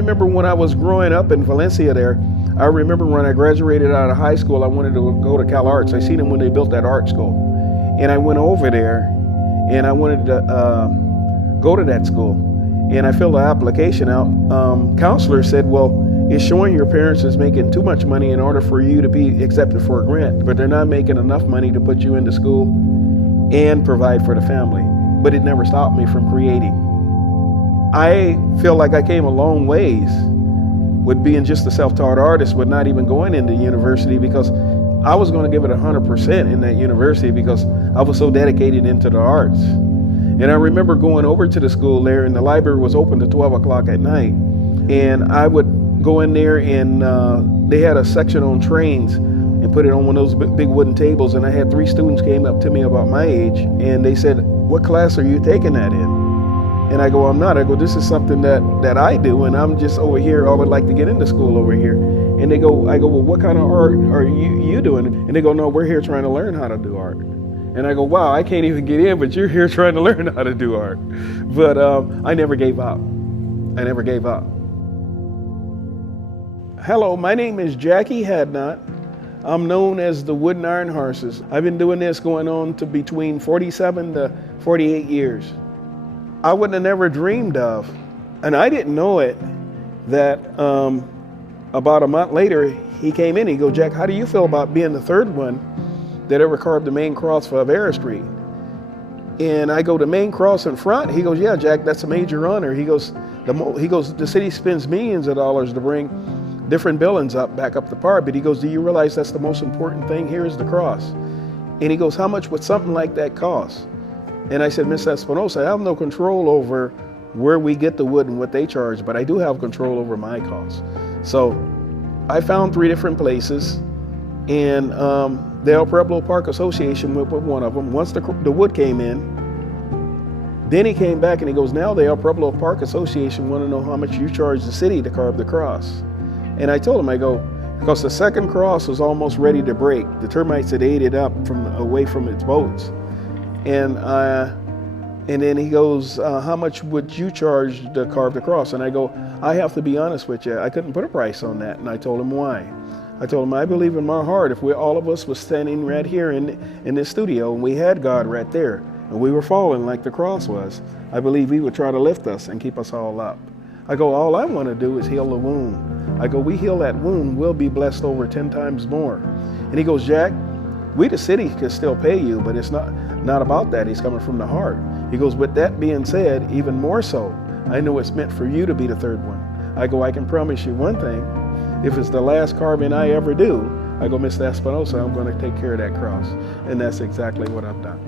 remember when I was growing up in Valencia there, I remember when I graduated out of high school, I wanted to go to Cal Arts. I seen them when they built that art school. And I went over there and I wanted to go to that school. And I filled the application out. Counselor said, well, it's showing your parents is making too much money in order for you to be accepted for a grant, but they're not making enough money to put you into school and provide for the family. But it never stopped me from creating. I feel like I came a long ways with being just a self-taught artist, with not even going into university, because I was going to give it 100% in that university because I was so dedicated into the arts. And I remember going over to the school there, and the library was open to 12 o'clock at night. And I would go in there, and they had a section on trains and put it on one of those big wooden tables. And I had 3 students came up to me about my age, and they said, what class are you taking that in? And I go, I'm not. I go, this is something that I do, and I'm just over here. I would like to get into school over here. And I go, well, what kind of art are you doing? And they go, no, we're here trying to learn how to do art. And I go, wow, I can't even get in, but you're here trying to learn how to do art. But I never gave up. I never gave up. Hello, my name is Jackie Hadnot. I'm known as the Wood and Iron Horses. I've been doing this going on to between 47 to 48 years. I wouldn't have never dreamed of, and I didn't know it, that about a month later, he came in, he goes, Jack, how do you feel about being the 3rd one that ever carved the main cross for Olvera Street? And I go, the main cross in front? He goes, yeah, Jack, that's a major honor. He goes, the city spends millions of dollars to bring different buildings back up the park, but he goes, do you realize that's the most important thing here is the cross? And he goes, how much would something like that cost? And I said, Miss Espinosa, I have no control over where we get the wood and what they charge, but I do have control over my costs. So I found 3 different places, and the El Pueblo Park Association went with one of them. Once the wood came in, then he came back and he goes, now the El Pueblo Park Association want to know how much you charge the city to carve the cross. And I told him, I go, because the 2nd cross was almost ready to break. The termites had ate it up away from its boats. And then he goes, how much would you charge to carve the cross? And I go, I have to be honest with you, I couldn't put a price on that. And I told him why. I told him, I believe in my heart, if all of us was standing right here in this studio and we had God right there and we were falling like the cross was, I believe he would try to lift us and keep us all up. I go, all I want to do is heal the wound. I go, we heal that wound, we'll be blessed over 10 times more. And he goes, Jack, we the city can still pay you, but it's not about that. He's coming from the heart. He goes, with that being said, even more so, I know it's meant for you to be the 3rd one. I go, I can promise you one thing. If it's the last carving I ever do, I go, Mr. Espinosa, I'm going to take care of that cross. And that's exactly what I've done.